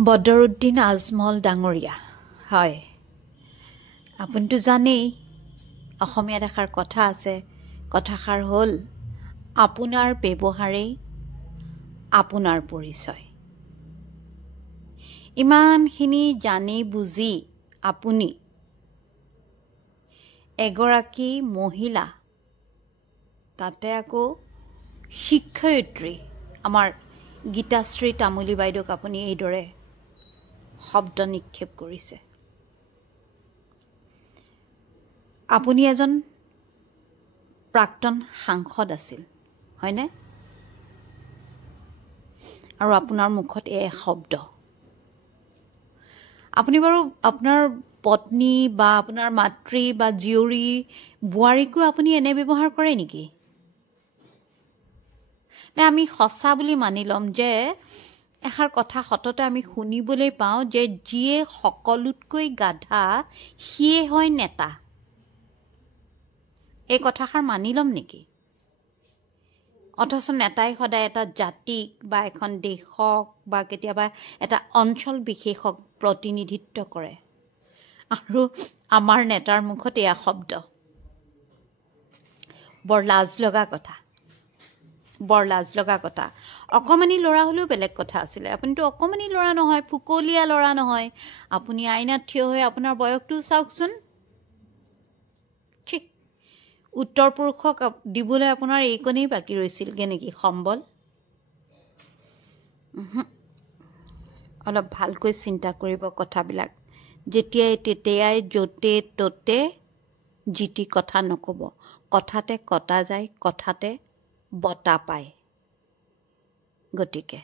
বদৰুদ্দিন আজমল ডাঙৰীয়া হয় আপুনিতো জানেই অসমীয়াত এষাৰ কথা আছে কথাষাৰ হ'ল আপোনাৰ ব্যৱহাৰেই আপোনাৰ পৰিচয় ইমানখিনি জানি বুজি আপুনি এগৰাকী মহিলা তাতে আকৌ শিক্ষয়িত্ৰী আমাৰ গীতাশ্ৰী তামুলী বাইদেউক আপুনি এইদৰে শব্দ নিক্ষেপ কৰিছে আপুনি এজন প্ৰাক্তন সাংসদ আছিল হয়নে আৰু আপোনাৰ মুখত এই শব্দ আপুনি বাৰু আপোনাৰ পত্নী বা আপোনাৰ মাতৃ বা জীয়ৰী বুৱাৰীকো আপুনি এনে ব্যৱহাৰ কৰে নেকি নে আমি সঁচা বুলি মানি ল'ম যে এষাৰ কথা সততে আমি শুনিবলৈ পাওঁ যে যিয়ে সকলোতকৈ গাধা সিয়ে হয় নেতা এই কথাষাৰ মানি ল'ম নেকি অথচ নেতাই সদায় এটা জাতিক বা এখন দেশক বা কেতিয়াবা এটা অঞ্চল বিশেষক প্ৰতিনিধিত্ব কৰে আৰু আমাৰ নেতাৰ মুখত এয়া শব্দ বৰ লাজ লগা কথা অকমানি ল'ৰা হ'লেও বেলেগ কথা আছিলে আপুনিতো অকমানি ল'ৰা নহয় ফুকলীয়া ল'ৰা নহয় আপুনি আইনাত থিয় হৈ আপোনাৰ বয়সটো চাওকচোন ঠিক উত্তৰ পুৰুষক দিবলৈ আপোনাৰ এইকণেই বাকী ৰৈছিলগৈ নেকি সম্বল অলপ ভালকৈ চিন্তা কৰিব কথাবিলাক যেতিয়াই তেতিয়াই য'তে ত'তে জিতি কথা নক'ব কথাতে কটা যায় কথাতে বটা পায় গতিকে